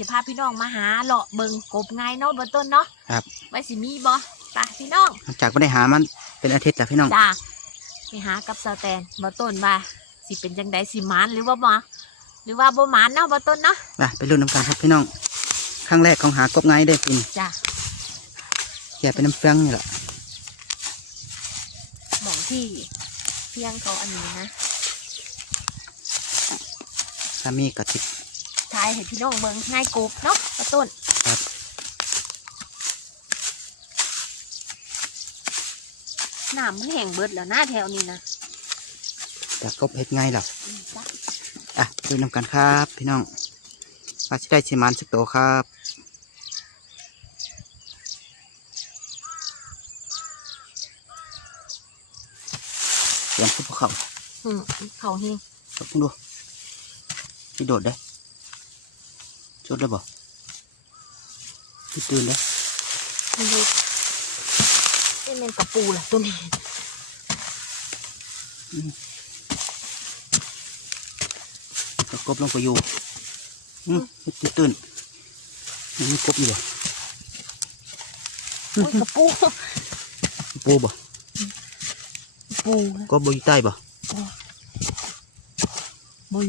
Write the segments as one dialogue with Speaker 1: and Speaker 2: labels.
Speaker 1: สิพาพี่น้องมาหาเลาะเบิงกบไงเนาะบ่ต้นเนาะ
Speaker 2: ครับ
Speaker 1: ไว้สิมีบ่ไปพี่น้อง
Speaker 2: หลังจากไม่ได้หามันเป็นอาทิตย์แล้วพี่น้อง
Speaker 1: จ้าไปหากับสาวแตนบ่ต้นว่าสิเป็นจังไดสิหมานหรือว่าบ่หรือว่าบ่หมานเนาะบ่ต้นเนาะ
Speaker 2: ไปไปรุ่นน้ำกันครับพี่น้องครั้งแรกของหากบไงได้กิน
Speaker 1: จ้า
Speaker 2: แย่เป็นน้ำเฟืองนี่แหละ
Speaker 1: หมองที่เพียงเขาอันนี้นะ
Speaker 2: สามีกับติด
Speaker 1: ทายให้พี่น้องเบิงง่ายกบเนาะบ่ต้น
Speaker 2: ครับ
Speaker 1: น้ำมันแห้งเบิดแล้วหน้าแถวนี้นะ
Speaker 2: จากกบเฮ็ดไงล่ะ
Speaker 1: อืมจ้ะ
Speaker 2: อะรุ่นน้ำกันครับ พี่น้องว่าจะได้ชิมันสักตัวครับ เสียงคุบเขา
Speaker 1: อืมเขาเฮง
Speaker 2: ลองดูพี่โดดได้ ชดได้บ่พี่ตื่นได้
Speaker 1: มันดูนี่เป็นกระปูล่ะตัวนี้
Speaker 2: ก็กบลงไปอยู่อืมพี่ตื่นยังมีกบอยู่บ่
Speaker 1: โอ้ยกระปู
Speaker 2: ปูบ่
Speaker 1: ปู
Speaker 2: กบบ่อยู่ใต้บ่
Speaker 1: บุย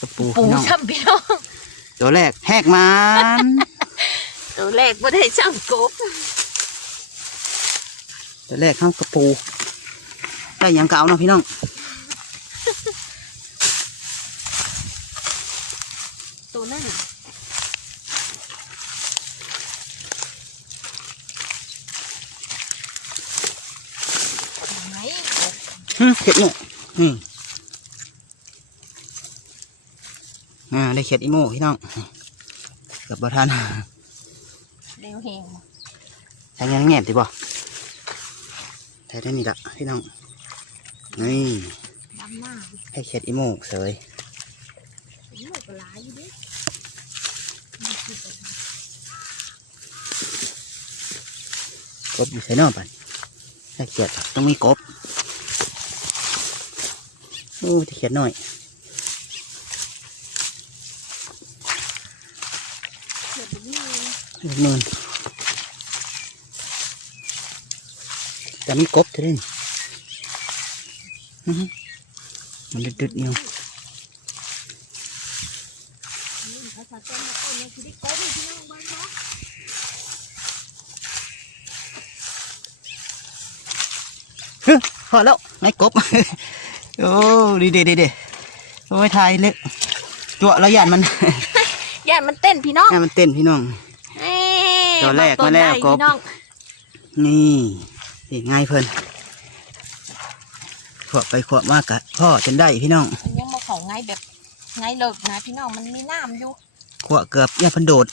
Speaker 2: กบปู
Speaker 1: ปู
Speaker 2: พี่น้อง
Speaker 1: ช่ำพี่น้อง
Speaker 2: ตัวแรกแหกมัน
Speaker 1: ตัวแรกไม่ได้ช่ำกบ
Speaker 2: ตัวแรกข้างกระปูได้หยังเก่าเนาะพี่น้อง
Speaker 1: ตัวนั่นไหนกบ
Speaker 2: หึเข็ดโม่ อืมอ่าได้เข็ดอีโม่พี่น้องเกับบ่ทัน
Speaker 1: เร็วเฮง
Speaker 2: ทางยังแงบดีบ่ใช้ได้นี่ละพี่น้องนี่
Speaker 1: ดำหน้า
Speaker 2: ให้เข็ดอีโม่เสย
Speaker 1: นี่มันก็หลายอยู่เดิ
Speaker 2: กบอยู่ใส่นอกไปให้เขียดต้องมีกบโอ้ที่เขียดหน่อย
Speaker 1: เกิดแบบนี้เลย
Speaker 2: นิดนึงแต่มีกบจะได้นี่อื้อหือมันดึดๆเนี่ย
Speaker 1: นี่เขาจะต้นมาต้นเนี่ยคือได้กบนี่พี่น้องเบ้างเนาะ
Speaker 2: ฮึพอแล้วไงกบ โอ้ดีดีดีดีโอ้ยทายเล็กจั่วแล้วยานมัน
Speaker 1: ย่านมันเต้นพี่น้อง
Speaker 2: ให้มันเต้นพี่น้อง
Speaker 1: เอ้ ย
Speaker 2: ตัวแรก
Speaker 1: ต้น
Speaker 2: มาแล้ว
Speaker 1: ได้
Speaker 2: กบ
Speaker 1: พี่น้อง
Speaker 2: นี่นี่ง่ายเพิ่นขวบไปขวบมากะพ่อจนได้พี่น้อง
Speaker 1: มันยังมาของไงแบบไงเลิกนะพี่น้องมันมีน้ำอยู่
Speaker 2: ขวบเกือบย่าเพิ่นโดด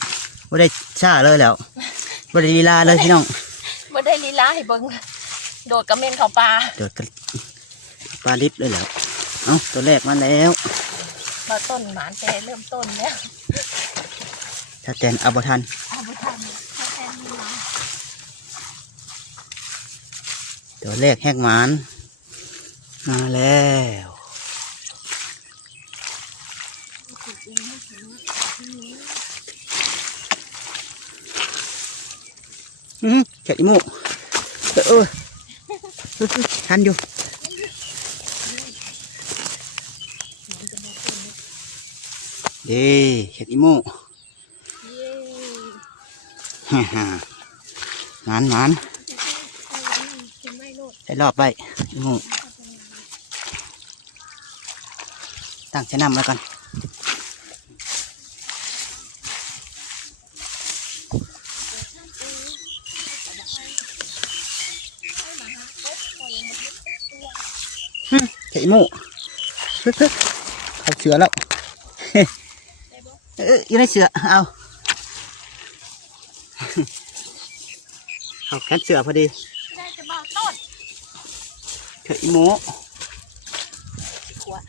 Speaker 2: ว่าได้ช้าเลยแล้วว่าได้ลีลาเลยพี่น้อง
Speaker 1: บ่ได้ลีลาให้เบิ่งโดดกระเม็นเข้าปลา
Speaker 2: โดดกันปลาลิฟเลยแล้วเอ้าตัวแรกมาแล้ว
Speaker 1: มาต้นหมานแต่เริ่มต้นแล้ว
Speaker 2: ถ้าแตนเอาบทัน
Speaker 1: เอาไปทำถ้าแทนมีน้
Speaker 2: ตัวแรกแหกหมานมาแล้วอือแค่อีโม่เออเออเออทันอยู่เด้เห็ดอีโม่ำ
Speaker 1: เย้
Speaker 2: ฮ่าฮ่าหมานหมาน
Speaker 1: จะ ไม่โลด
Speaker 2: ได้รอบไปอีโม่ตั้งใช้น้ำแล้วกันฮึเห็ดอีโม่ฮึฮึเขาเสือแล้วเอ้ยอยู่ในเสือเอาเอาแคทเสือพอดี เถอะอีโม
Speaker 1: ขวด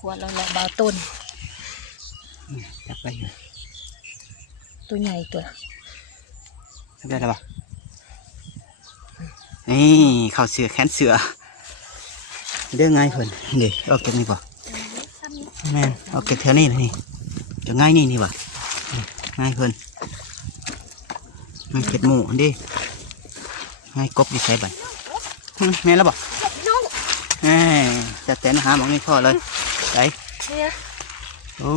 Speaker 1: ขวดเราแหละเบาต้น
Speaker 2: จับไปอยู่
Speaker 1: ตัวใหญ่ตัว
Speaker 2: จับได้แล้วปะนี่เข่าเสือ แขนเสือเด้อไงเพิ่นเดี๋ยวเอาเก็บนี่ปะแม่นเอาเก็บแถวนี้เลยนี่จะง่ายนี่นี่ปะ
Speaker 1: เง่า
Speaker 2: ยเพิ่นง่ายเก็ดหมูอันดิง่ายกบดีใส่บันหึแม่นแล้วบอก
Speaker 1: พี่น้อง
Speaker 2: แหม่จัดแต่นหาหมองนี้พ่อเลยไป
Speaker 1: เนี่ย
Speaker 2: โอ้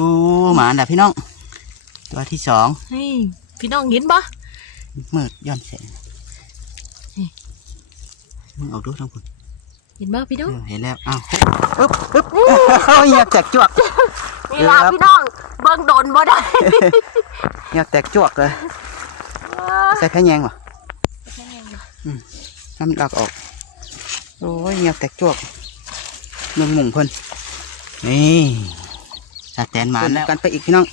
Speaker 2: หมาอันดับพี่น้อง ตัวที่สอง
Speaker 1: นี่พี่น้องเห็นปะ
Speaker 2: มืดย้อนแสง
Speaker 1: นี่
Speaker 2: มึงเอาดูทั้งคน
Speaker 1: เห็นปะพี่น้อง
Speaker 2: เออเห็นแล้วอ้าวปึ๊บปึ๊บเอาเหยียบแตกจวก
Speaker 1: นี่ล่ะพี่น้องเบิ่งโดนบ่ได้
Speaker 2: เหยียบแตกจวกเลยใส่แค่แยงวะน้ำลักออก โอ้ยเหยียบแตกจวกเมืองหมุ่งเพิ่นนี่สแตนหมาแล้วกันไปอีกพี่น้อง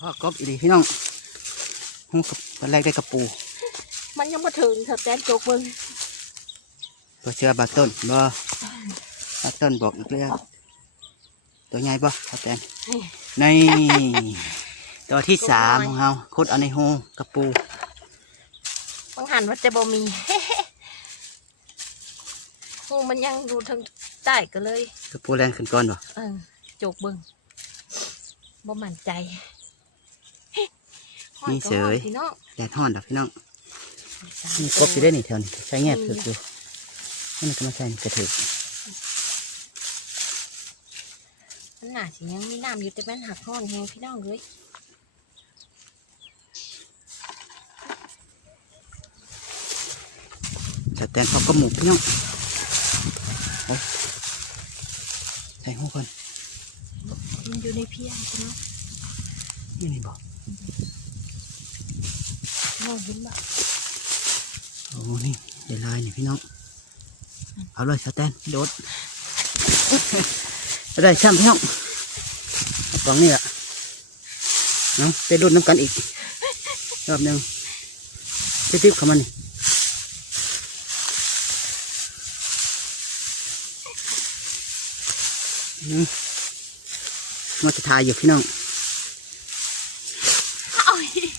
Speaker 2: พ่อกบอีกดีพี่น้องหูกับตอนแรกได้กระปู
Speaker 1: มันยังมาถึงสแตนโจกเบิ่ง
Speaker 2: ตัวเชือบาต้นบ่บาต้นบอกอีกแล้วตัวใหญ่บ่สแตน
Speaker 1: นี่
Speaker 2: นี่ตัวที่สามของเราคุดเอาในหูกระปู
Speaker 1: บางหันว่าจะบ่มีหูมันยังดูทางใต้ก็เลย
Speaker 2: กระปูแรงขึ้นก่อนบ่
Speaker 1: เออโจกเบิ่งบ่มั่นใจ
Speaker 2: นี่เสย
Speaker 1: พี่น้อง
Speaker 2: แดดห้อนดับพี่น้องนี่กบอยู่ได้นี่แถวนี้ใช้แง่ถืออยู่นี่ก็มาใส่นี่กระถือ
Speaker 1: มันหนาสิยังมีน้ำอยู่แต่มันหักห้อนแฮงพี่น้องเลย
Speaker 2: แตนเขาก็หมูพี่น้องโอ้ใส่หูก่อน
Speaker 1: มันอยู่ในเพียงพี่น้อง
Speaker 2: นี่นี่บ่
Speaker 1: มองเห็นบ่
Speaker 2: โอ้นี่เดี๋ยวลายนี่พี่น้อง เอาเลยสแตนโดดได้ช่ำพี่น้องเอากล่องนี่แหละเนาะไปดูดน้ำกันอีกรอบหนึ่งติ๊บๆเข้ามานี่ มมันจะทายอยู่พี่น้อง
Speaker 1: เอาอีก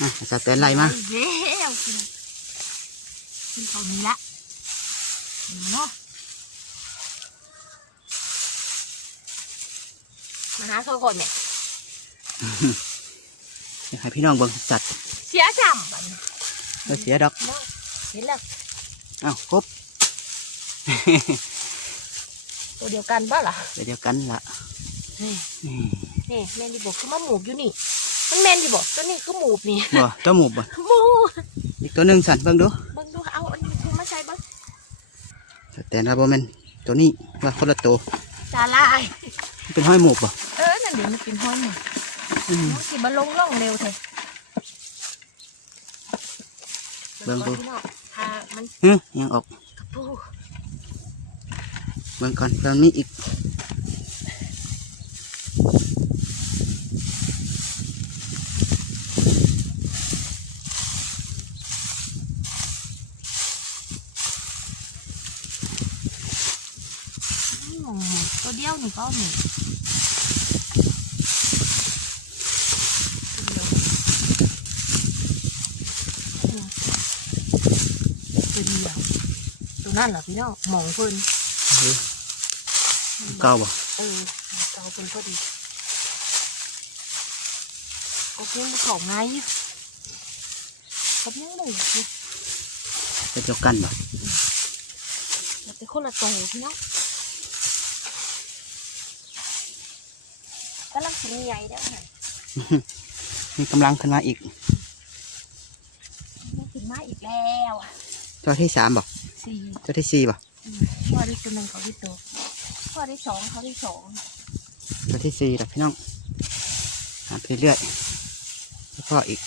Speaker 2: อะสแตนไล่มา
Speaker 1: แล้วพี่น้องกินเขานี้ละเนาะมาหาเขาก่อนเนี่ย
Speaker 2: อยากให้พี่น้องเบิ่งสัตว์
Speaker 1: เสียจำบัดนี้
Speaker 2: เราเสียดอก
Speaker 1: เนาะเห็นแล้ว
Speaker 2: เอ้าวครบ
Speaker 1: ตัวเดียวกันป่ะล่ะ
Speaker 2: เดียวกันละ
Speaker 1: นี่
Speaker 2: นี่
Speaker 1: นี่แมนดีบอกคือมาหมูบอยู่นี่ มันแมนดีบอกตัวนี้คือหมูบนี่
Speaker 2: บ่เจ้าหมูบ่
Speaker 1: หมู
Speaker 2: อีกตัวหนึ่งสั่นเบิ่งดู
Speaker 1: เบิ่งดูเอาอันนี้คือมาใส่เบิ่ง
Speaker 2: สแตนครับบ่แม่นตัวนี้ว่าคนละตัว
Speaker 1: จาลาย
Speaker 2: มันเป็นห้อยหมูบ่
Speaker 1: เออนั่นเดี๋ยวมันเป็นห้อยหมู
Speaker 2: อืม
Speaker 1: สิมาลงล่องเร็วเถอะ
Speaker 2: เบิ่งดู
Speaker 1: พี่น้องถ้ามัน
Speaker 2: ฮึยังออก
Speaker 1: กระปู
Speaker 2: เบิ่งก่อนตอนนี้อีก
Speaker 1: นี่หมูตัวเดียวนี่ก็หมูตัวเดียวตัวนั่นเหรอพี่น้องหมองเพิ่น
Speaker 2: เก้าบ่
Speaker 1: เออเกาเป็นพอดีกบยังของไงอยู่กบยังหมูอยู่
Speaker 2: เป็นเจ้ากันบ่
Speaker 1: แล้วเป็นคนละโตพี่น้องกำลังกินใหญ่แล้วไง
Speaker 2: มีกำลังขึ้นมาอีก
Speaker 1: ไม่กินมาอีกแล้วอะ
Speaker 2: ตัวที่สามบ่
Speaker 1: สี่
Speaker 2: ตัวที่สี่บ่
Speaker 1: อืมพ่อได้ตัวหนึ่งเขาได้ตัว พ่อได้สองเขาได้สอง
Speaker 2: ตัวที่สี่ละพี่น้องหาไปเรื่อยแล้วก็อีก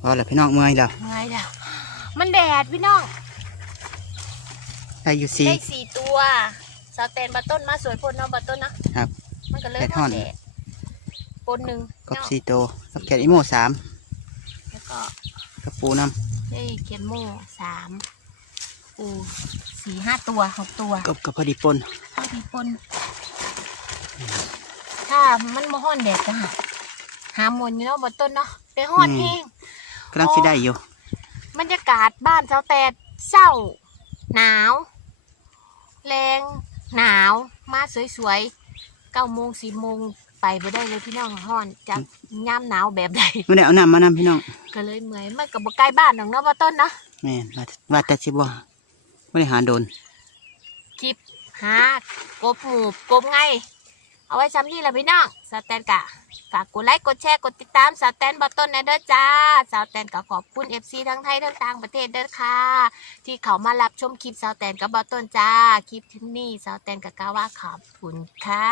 Speaker 2: พอแล้วพี่น้องเมื่อยแล้ว
Speaker 1: ไงแล้วมันแดดพี่น้อง
Speaker 2: ได้อยู่สี่
Speaker 1: ได้สี่ตัวสแตนบัตต้นมาสวยพลเนาะบัตต้นนะครับมันก็เลย
Speaker 2: แดดฮ้อน
Speaker 1: แดดปนหนึ่ง
Speaker 2: กบ
Speaker 1: เนาะ
Speaker 2: สี่โตวกับแกะอีโม่สาม
Speaker 1: แล้วก็
Speaker 2: กับปูน้
Speaker 1: ได้เขียนโม่สามปูสี่ห้าตัวหกตัวำ
Speaker 2: กบกับพอดีปน
Speaker 1: พอดีปนถ้ามันมาห้อนแดดก็หาหาหมนอยู่เนาะบนต้นเนาะไปห้อน
Speaker 2: อืม
Speaker 1: แห้งำ
Speaker 2: ลังสิได้อยู่
Speaker 1: บรรยากาศบ้านเจ้าแต่เศร้า หนาว แรง หนาว มาสวยๆเก้าโมงสี่โมง ไปบ่ได้เลยพี่น้องฮ้อนจากย่ามหนาวแบบใด
Speaker 2: ไม่ได้เอาน้ำมานำพี่น้อง
Speaker 1: ก็เลยเมื่อยมันกับบใกล้บ้านหนองเนาะว่าต้นเนาะ
Speaker 2: แม่นว่าว่าแต่สิบ่ไม่ได้หาโดน
Speaker 1: คลิปหากบหมูกบไง เอาไว้ซ้ำนี่แหละพี่น้องสาวแตนกะฝากกดไลค์กดแชร์กดติดตามสาวแตนบอต้นในเด้อจ้าสาวแตนก็ขอบคุณเอฟซีทั้งไทยทั้งต่างประเทศเด้อค่ะ ที่เขามารับชมคลิปสาวแตนกับบอต้นจ้าคลิปที่นี่สาวแตนกับกล่าวว่าขอบคุณค่ะ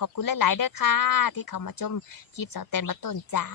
Speaker 1: ขอบคุณหลาย ๆ เด้อค่ะ ที่เขามาชมคลิปสาวแตนบอต้นจ้า